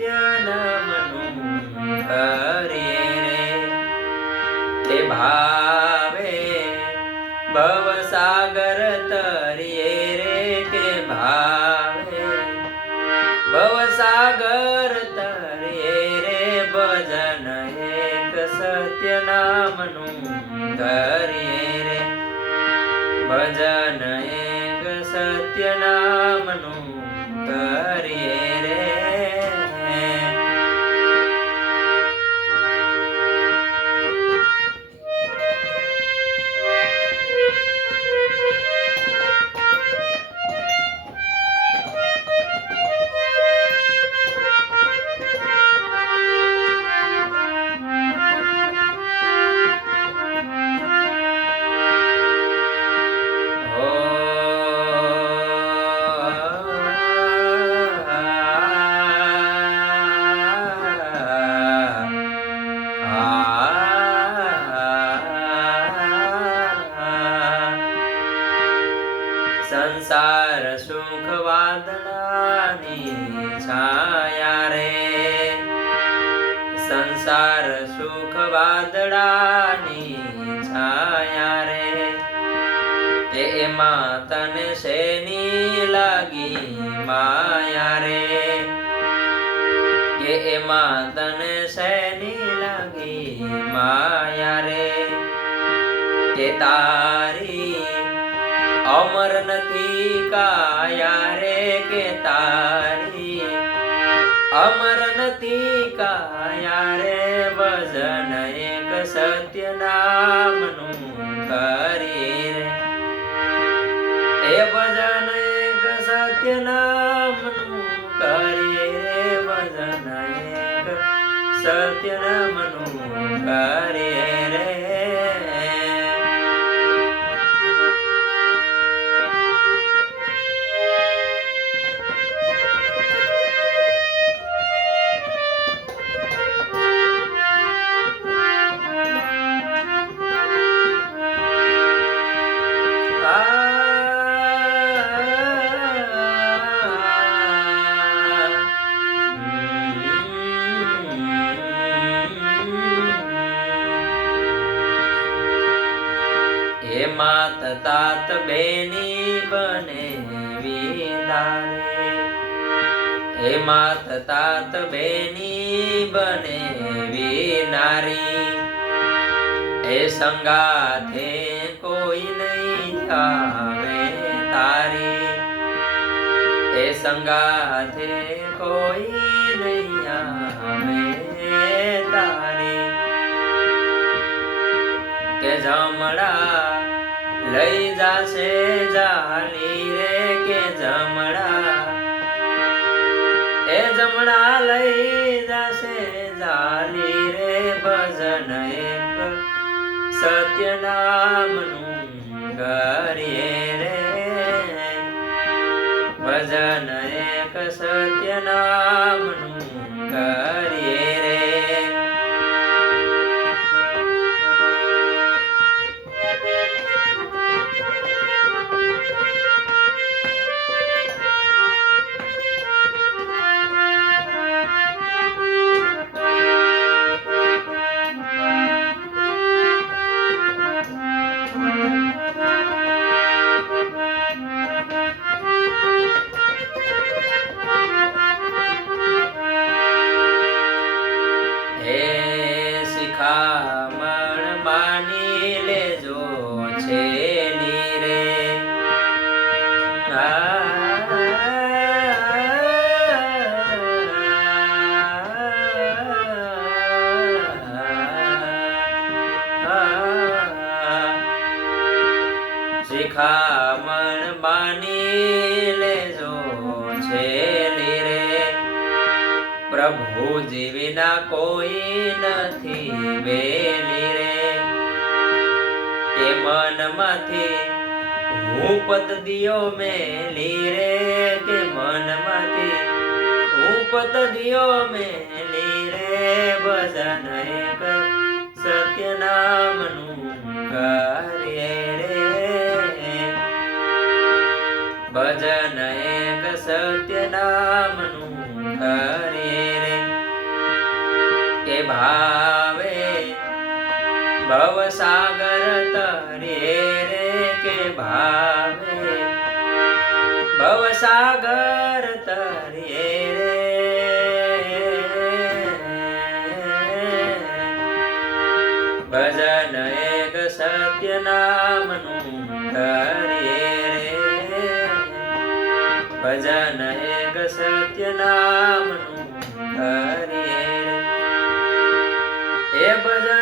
સત્ય નામનું કરીએ રે તે ભાવે ભવસાગર તરીએ રે કે ભાવે ભવસાગર તરીએ રે ભજન એક સત્ય નામનું કરીએ રે ભજન એક સત્ય નામનું કરીએ રે સંસાર સુખ વાદળાની છાયા રે સંસાર સુખ વાદળાની છાયા રે એમાં તને શેની લાગી માયા રે કે એમાં તને શેની લાગી માયા રે કે તારી અમર નથી કાયા રે કે તારી અમર નથી કાયા રે ભજન એક સત્ય નામનું કરીએ રે એ ભજન એક સત્ય નામનું કરીએ રે ભજન એક સત્ય નામનું કરીએ રે માત તાત બેની બને વિદારે હે માત તાત બેની બને વિનારી એ સંગાથે કોઈ નહીં આવે તારી એ સંગાથે કોઈ નહીં આવે તારી કે જમણા લઈ જાશે જાલી રે કે જમણા એ જમણા લઈ જાશે જાલી રે ભજન એક સત્ય નામનું કરીએ રે ભજન એક સત્ય નામનું કરીએ રે શિખામણ માની લેજો છેલી રે શિખામણ માની લેજો છેલી રે પ્રભુજી વિના કોઈ નથી વેલી રે એ મનમાંથી હું પતદિયો મેલી રે કે મનમાંથી હું પતદિયો મેલી રે ભજન એક સત્ય નામનું કરીએ રે ભજન એક સત્ય નામનું કરીએ રે ભાવે ભવસાગર તરે રે કે ભાવે ભવસાગર તરે રે ભજન એક સત્ય નામનું ધરે રે ભજન એક સત્ય નામનું ધરે રે એ ભજન